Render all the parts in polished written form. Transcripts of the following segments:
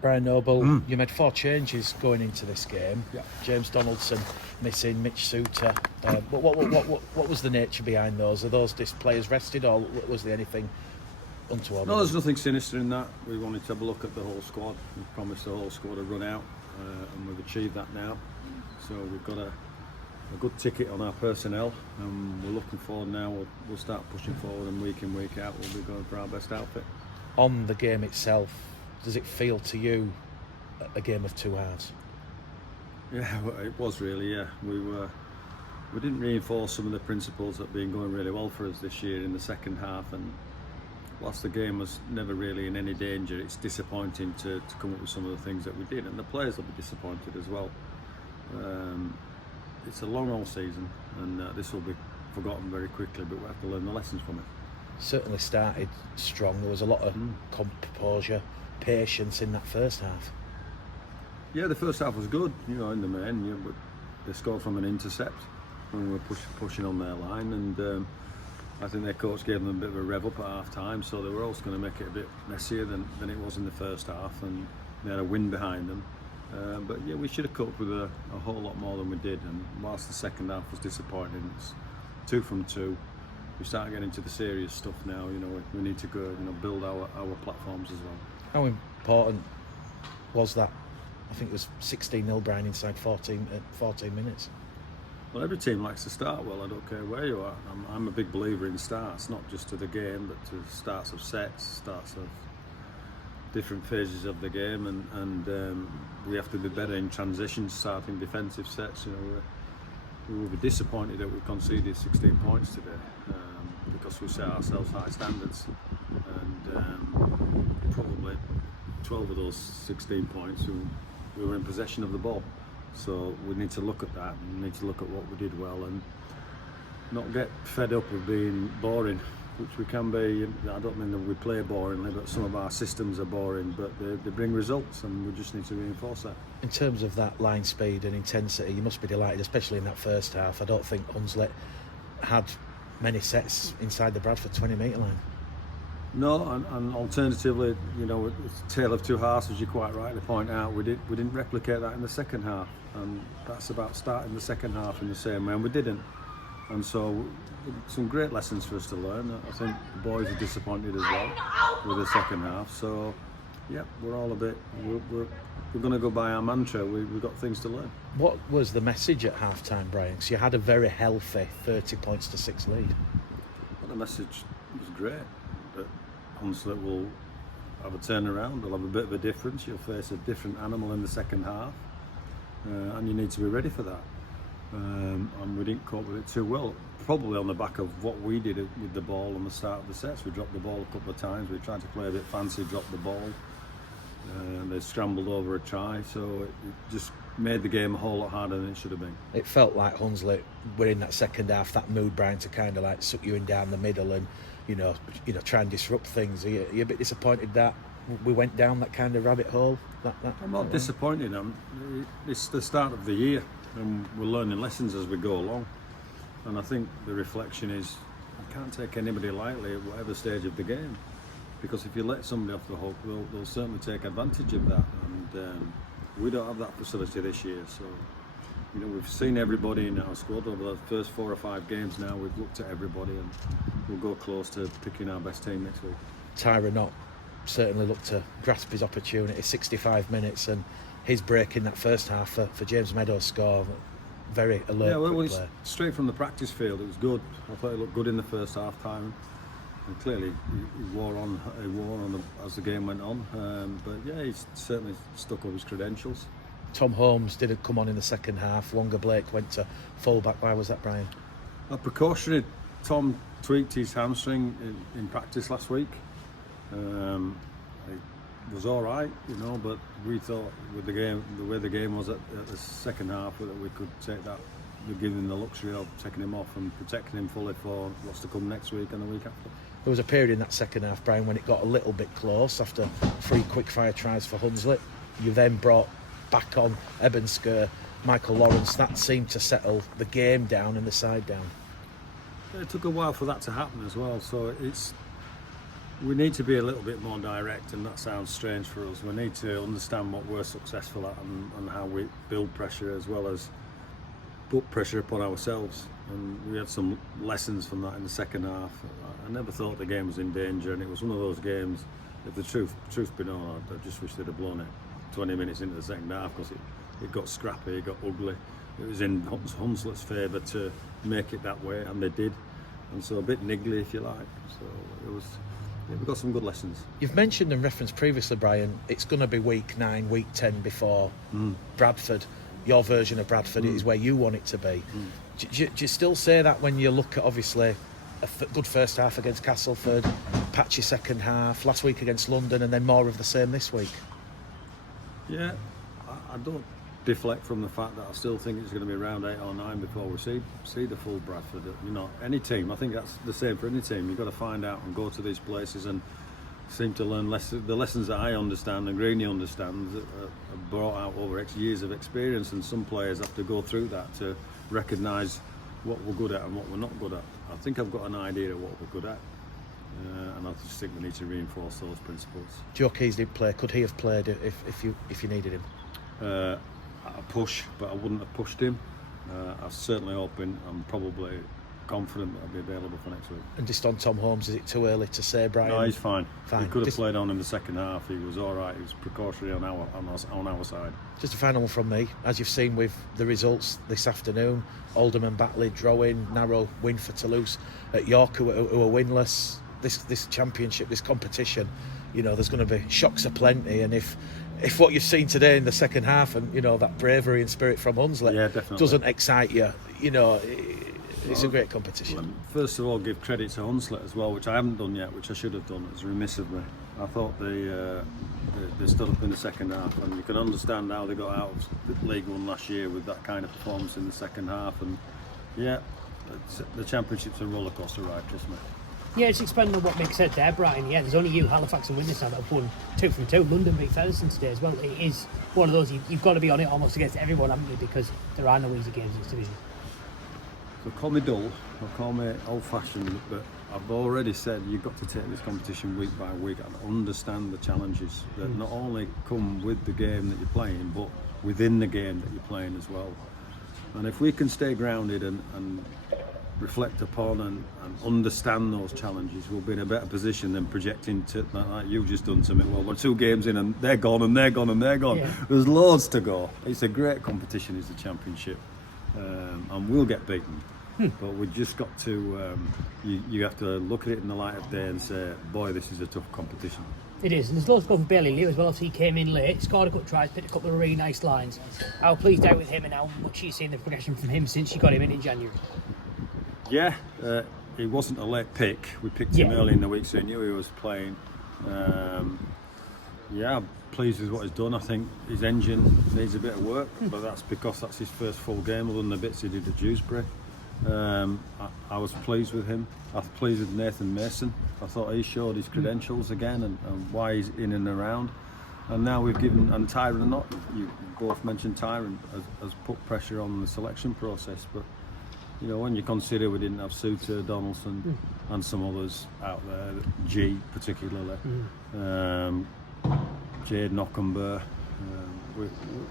Brian Noble, you made 4 changes going into this game. Yeah. James Donaldson missing, Mitch Suter. What was the nature behind those? Are those players rested, or was there anything untoward? No, there's nothing sinister in that. We wanted to have a look at the whole squad. We promised the whole squad a run out, and we've achieved that now. So we've got a good ticket on our personnel, and we're looking forward now. We'll start pushing forward, and week in, week out, we'll be going for our best outfit. On the game itself, does it feel to you a game of two halves? Yeah, it was really. Yeah, we didn't reinforce some of the principles that have been going really well for us this year in the second half, and whilst the game was never really in any danger, it's disappointing to come up with some of the things that we did, and the players will be disappointed as well. It's a long old season, and this will be forgotten very quickly, but we have to learn the lessons from it. Certainly started strong. There was a lot of composure, patience in that first half. Yeah, the first half was good, in the main. But they scored from an intercept, and we were pushing on their line, and I think their coach gave them a bit of a rev up at half time, so they were also going to make it a bit messier than it was in the first half, and they had a win behind them. But yeah, we should have coped with a whole lot more than we did, and whilst the second half was disappointing, it's 2 from 2. We start getting into the serious stuff now. We need to go, build our platforms as well. How important was that? I think it was 16-0 Brian inside 14 minutes. Well, every team likes to start well. I don't care where you are. I'm a big believer in starts, not just to the game, but to starts of sets, starts of different phases of the game, and we have to be better in transitions, starting defensive sets. We will be disappointed that we conceded 16 points today, because we set ourselves high standards, and probably 12 of those 16 points we were in possession of the ball. So we need to look at that, and we need to look at what we did well, and not get fed up of being boring, which we can be. I don't mean that we play boringly, but some of our systems are boring, but they bring results, and we just need to reinforce that. In terms of that line speed and intensity, you must be delighted, especially in that first half. I don't think Hunslet had many sets inside the Bradford 20-metre line. No, and alternatively, it's a tale of two halves, as you quite rightly point out. We didn't replicate that in the second half, and that's about starting the second half in the same way, and we didn't. And so, some great lessons for us to learn. I think the boys are disappointed as well with the second half. So, yeah, we're all a bit. We're going to go by our mantra. We've got things to learn. What was the message at half-time, Brian? Because you had a very healthy 30 points to 6 lead. Well, the message was great. That Hunslet will have a turnaround. They'll have a bit of a difference. You'll face a different animal in the second half, and you need to be ready for that. And we didn't cope with it too well, probably on the back of what we did with the ball on the start of the sets. We dropped the ball a couple of times. We tried to play a bit fancy, dropped the ball. They scrambled over a try, so it just made the game a whole lot harder than it should have been. It felt like Hunslet were in that second half, that mood, Brian, to kind of like suck you in down the middle and try and disrupt things. Are you a bit disappointed that we went down that kind of rabbit hole? I'm not disappointed. It's the start of the year, and we're learning lessons as we go along. And I think the reflection is, you can't take anybody lightly at whatever stage of the game, because if you let somebody off the hook, they'll certainly take advantage of that. And we don't have that facility this year. So, we've seen everybody in our squad over the first 4 or 5 games now. We've looked at everybody, and we'll go close to picking our best team next week. Tyra Knott certainly looked to grasp his opportunity, 65 minutes, and his break in that first half for James Meadows' score, very alert. Yeah, well, straight from the practice field, it was good. I thought he looked good in the first half time, and clearly he wore on as the game went on. But yeah, he's certainly stuck up his credentials. Tom Holmes didn't come on in the second half. Wonga Blake went to full-back. Why was that, Brian? A precautionary. Tom tweaked his hamstring in practice last week. It was all right, but we thought with the way the game was at the second half, that we could take that, give him the luxury of taking him off and protecting him fully for what's to come next week and the week after. There was a period in that second half, Brian, when it got a little bit close after 3 quick-fire tries for Hunslet. You then brought back on Ebensker, Michael Lawrence. That seemed to settle the game down and the side down. It took a while for that to happen as well, so it's We need to be a little bit more direct, and that sounds strange for us. We need to understand what we're successful at and how we build pressure as well as put pressure upon ourselves. And we had some lessons from that in the second half. I never thought the game was in danger, and it was one of those games, if the truth be known, I just wish they'd have blown it 20 minutes into the second half, because it got scrappy, it got ugly. It was in Hunslet's favour to make it that way, and they did. And so a bit niggly, if you like. So it was... Yeah, we've got some good lessons. You've mentioned and referenced previously, Brian, it's going to be week 9, week 10 before Bradford. Your version of Bradford is where you want it to be. Do you still say that when you look at, obviously, a good first half against Castleford, patchy second half, last week against London, and then more of the same this week? Yeah, I don't deflect from the fact that I still think it's going to be round 8 or 9 before we see the full Bradford. You know, any team, I think that's the same for any team. You've got to find out and go to these places and seem to learn the lessons that I understand and Greeny understands are brought out over X years of experience, and some players have to go through that to recognise what we're good at and what we're not good at. I think I've got an idea of what we're good at, and I just think we need to reinforce those principles. Joe Keys did play. Could he have played if you needed him? A push, but I wouldn't have pushed him. I'm certainly hoping, I'm probably confident that I'll be available for next week. And just on Tom Holmes, is it too early to say, Brian? No, he's fine. He could have played on in the second half. He was all right. He was precautionary on our side. Just a final one from me. As you've seen with the results this afternoon, Oldham and Batley drawing, narrow win for Toulouse at York, who are winless. This championship, this competition, you know, there's going to be shocks aplenty, and if what you've seen today in the second half, and you know that bravery and spirit from Hunslet doesn't excite you, you know, it's a great competition. First of all, give credit to Hunslet as well, which I haven't done yet, which I should have done. It's remiss of me. I thought they stood up in the second half, and you can understand how they got out of League One last year with that kind of performance in the second half. And yeah, the championship's a rollercoaster ride, trust me. Yeah, it's expanding on what Mick said there, Brian. Yeah, there's only you, Halifax and Widnes now that have won 2 from 2. London beat Featherstone today as well. It is one of those, you've got to be on it almost against everyone, haven't you? Because there are no easy games in this division. So call me dull, or call me old-fashioned, but I've already said you've got to take this competition week by week and understand the challenges that not only come with the game that you're playing, but within the game that you're playing as well. And if we can stay grounded and reflect upon and understand those challenges, we'll be in a better position than projecting to, like you've just done to me. Well, we're 2 games in and they're gone and they're gone and they're gone. Yeah. There's loads to go. It's a great competition, it's the championship, and we'll get beaten. But we've just got to, you have to look at it in the light of day and say, boy, this is a tough competition. It is, and there's loads to go for Bailey Liu as well. So he came in late, scored a couple of tries, picked a couple of really nice lines. How pleased out with him, and how much you've seen the progression from him since you got him in January? Yeah, he wasn't a late pick. We picked him early in the week, so he knew he was playing. Yeah, I'm pleased with what he's done. I think his engine needs a bit of work, but that's because that's his first full game, other than the bits he did at Dewsbury. I was pleased with him. I was pleased with Nathan Mason. I thought he showed his credentials again and why he's in and around. And now we've given, and Tyron, not you both mentioned Tyron, has put pressure on the selection process. But you know, when you consider we didn't have Suter, Donaldson, and some others out there, G particularly, Jade Knockenburr.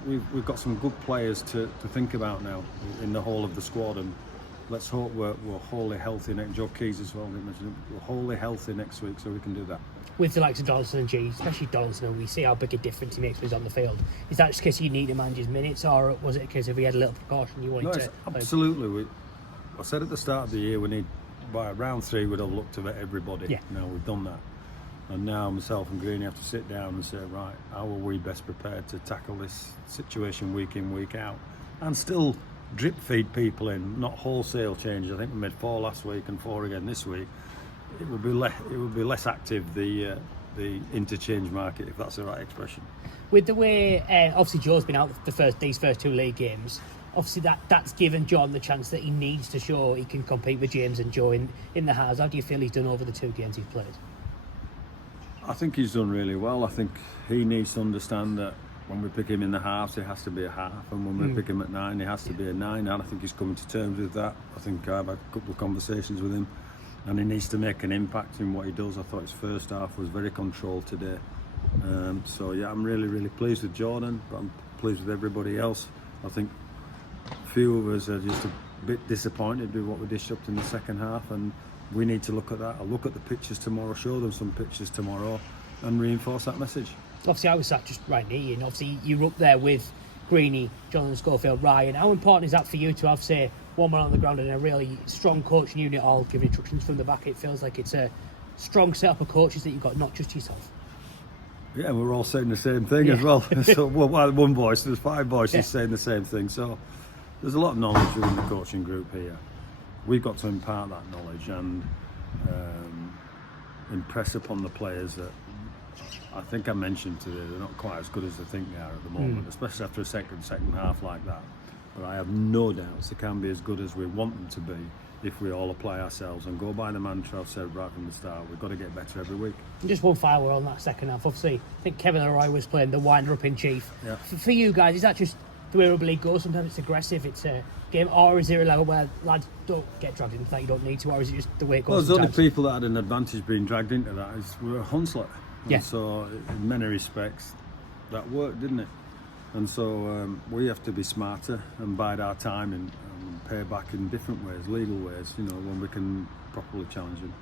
We've got some good players to think about now in the whole of the squad, and let's hope we're wholly healthy next. Joe Keys as well, we're wholly healthy next week, so we can do that. With the likes of Donaldson and G, especially Donaldson, we see how big a difference he makes when he's on the field. Is that just because you need to manage his minutes, or was it a case if he had a little precaution you wanted to? Absolutely. I said at the start of the year we need, by round 3 we'd have looked at everybody. Yeah. Now we've done that. And now myself and Greeny have to sit down and say, right, how are we best prepared to tackle this situation week in, week out? And still drip feed people in, not wholesale changes. I think we made 4 last week and 4 again this week. It would be less active, the interchange market, if that's the right expression. With the way, obviously Joe's been out these first 2 league games, obviously that's given John the chance that he needs to show he can compete with James and Joe in the halves. How do you feel he's done over the 2 games he's played? I think he's done really well. I think he needs to understand that when we pick him in the halves, it has to be a half, and when we pick him at 9, it has to be a 9. And I think he's coming to terms with that. I think I've had a couple of conversations with him and he needs to make an impact in what he does. I thought his first half was very controlled today. So yeah, I'm really pleased with Jordan, but I'm pleased with everybody else. I think a few of us are just a bit disappointed with what we dished up in the second half, and we need to look at that. I'll look at the pictures tomorrow, show them some pictures tomorrow, and reinforce that message. Obviously, I was sat just right near you, and obviously you're up there with Greeny, Jonathan Schofield, Ryan. How important is that for you to have, say, one man on the ground and a really strong coaching unit all giving instructions from the back? It feels like it's a strong setup of coaches that you've got, not just yourself. Yeah, we're all saying the same thing as well. So one voice, there's 5 voices saying the same thing. So there's a lot of knowledge within the coaching group here. We've got to impart that knowledge and impress upon the players that I think I mentioned today, they're not quite as good as they think they are at the moment, especially after a second half like that. But I have no doubts they can be as good as we want them to be if we all apply ourselves and go by the mantra I've said right from the start. We've got to get better every week. And just one final on that second half. Obviously, I think Kevin Leroy was playing the winder-up in chief. Yeah. For you guys, is that just the way rugby league goes? Sometimes it's aggressive, it's a game, or is there a level where lads don't get dragged into that, you don't need to, or is it just the way it goes? Well, there's sometimes? only people that had an advantage being dragged into that were Hunslet. Yeah. And so in many respects, that worked, didn't it? And so we have to be smarter and bide our time and pay back in different ways, legal ways, when we can properly challenge them.